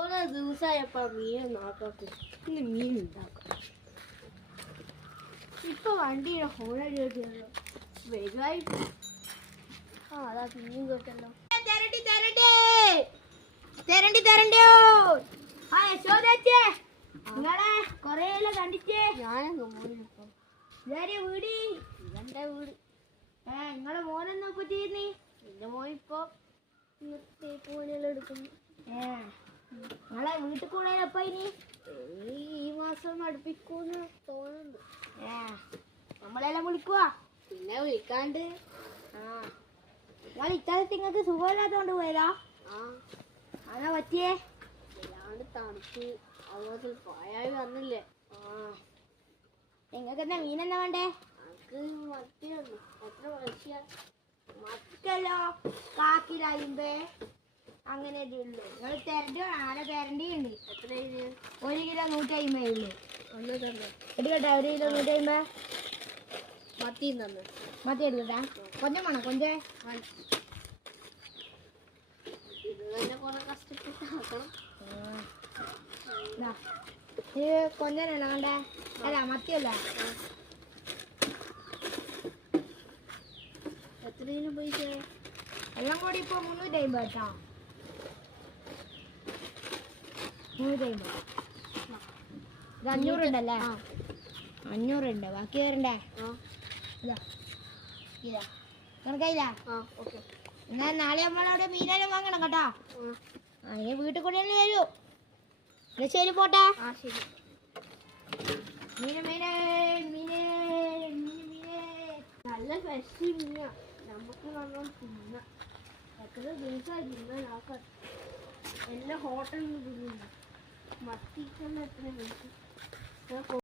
കുറെ ദിവസമായപ്പോ മീൻ നോക്കട്ടെ, ഇന്ന് മീൻ ഉണ്ടാക്കാം. ഇപ്പൊ വണ്ടിയുടെ ഹോണല്ലോ വലുതായി. അതാ പിന്നെയും കേട്ടല്ലോ. നിങ്ങളെ കൊറേല്ലോ കണ്ടിച്ചേ. ഞാനൊന്ന് മോനിപ്പോ വീട് ഇതെന്റെ വീട്. നിങ്ങളെ മോനെന്നാ ഇപ്പൊ ചെയ്യുന്നേ? എന്റെ മോനിപ്പോ പണിയെല്ലാം എടുക്കുന്നു. നിങ്ങളെ വീട്ടിൽ കൂടെ എപ്പ ഇനി? ഈ മാസം അടുപ്പിക്കൂന്ന് തോന്നുന്നുണ്ട്. നമ്മളെല്ലാം വിളിക്കുവാ. പിന്നെ വിളിക്കാണ്ട്. നിങ്ങൾ ഇക്കാലത്ത് നിങ്ങൾക്ക് സുഖമില്ലാത്തോണ്ട് പോയതാ? അതാ പറ്റിയേ? വല്ലാണ്ട് തണുപ്പ്, അതുകൊണ്ട് പായായി വന്നില്ലേ. നിങ്ങൾക്ക് എന്നാ മീനെന്നാ വേണ്ടേ? നമുക്ക് മത്തിയുണ്ട്. എത്ര പൈസ? മത്തിക്കല്ലോ കാക്കില 50 അങ്ങനെയല്ലേ ഉള്ളു. നിങ്ങൾ തരണ്ടി ആരെ തരണ്ടിയുണ്ട്. എത്ര 1 കിലോ 150 ഉള്ളു. ഒന്ന് തന്നെ എടുക്കട്ടെ. 1 കിലോ 150 മത്തി തന്നെ. മത്തി എടുക്കട്ടെ. കൊഞ്ചം വേണം? കൊഞ്ചേ ഇത് തന്നെ കുറെ കഷ്ടപ്പെട്ട് ആക്കണം. ഇത് കൊഞ്ചനാണോ വേണ്ടേ? അല്ല മത്തിയല്ല. എത്രയും പൈസ? എല്ലാം കൂടി ഇപ്പൊ 350 കേട്ടോ. 350. ഇത് 500 ഉണ്ടല്ലേ? 500 ഉണ്ട്. ബാക്കി തരണ്ടേ? ഇതാ ഇതാ കണക്കായില്ല. എന്നാൽ നാളെ നമ്മളവിടെ മീനെല്ലാം വാങ്ങണം കേട്ടോ. അതിന് വീട്ടിൽ കൂടെ വരൂ. ശരി പോട്ടെ. ശരി. മീന് മീന് മീന് മീന് മീന് നല്ല ഫ്രഷ് മീനാ. നമുക്ക് നല്ലോണം തിന്നാം. എത്ര ദിവസമായി തിന്നാൻ എല്ലാ ഹോട്ടലിൽ നിന്ന് തിന്നുന്നു. മത്തിക്കെല്ലാം എത്ര ദിവസം